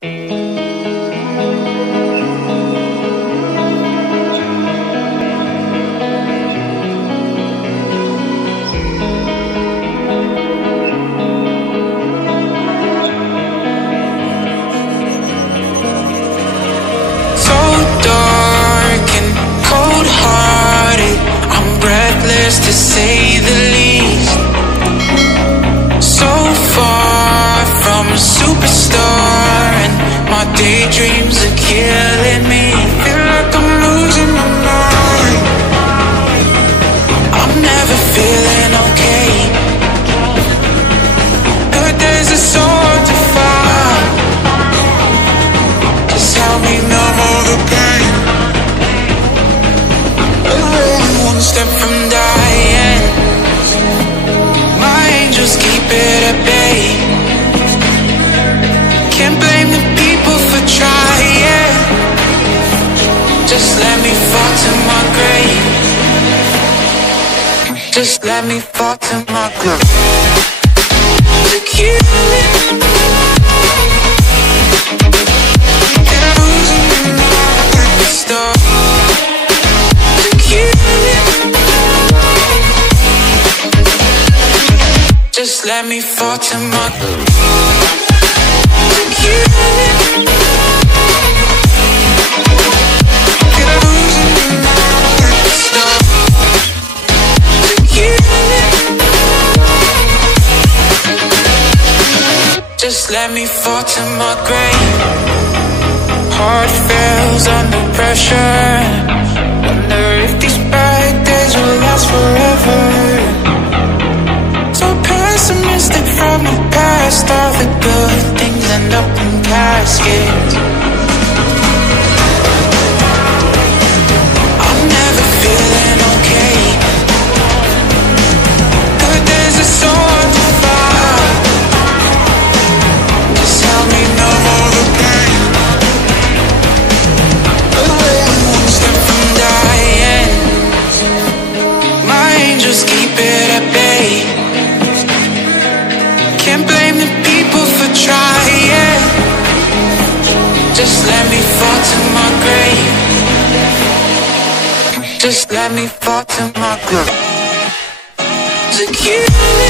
To say the least, so far from a superstar, and my daydreams are killing me. Feel like I'm losing my mind. I'm never feeling okay. Good days are so hard to find. Just help me numb all the pain. One step from dying, my angels keep it at bay. Can't blame the people for trying. Just let me fall to my grave. Just let me fall to my grave. To kill it. Just let me fall to my Just let me fall to my grave. Heart fails under pressure. Wonder if these bad days will last forever. Pessimistic from the past, all the good things end up in caskets. I'm never feeling okay. Good days are so hard to find. Just help me numb all the pain. One step from dying, my angels keep it at bay. Can't blame the people for trying. Just let me fall to my grave. Just let me fall to my grave. To kill it.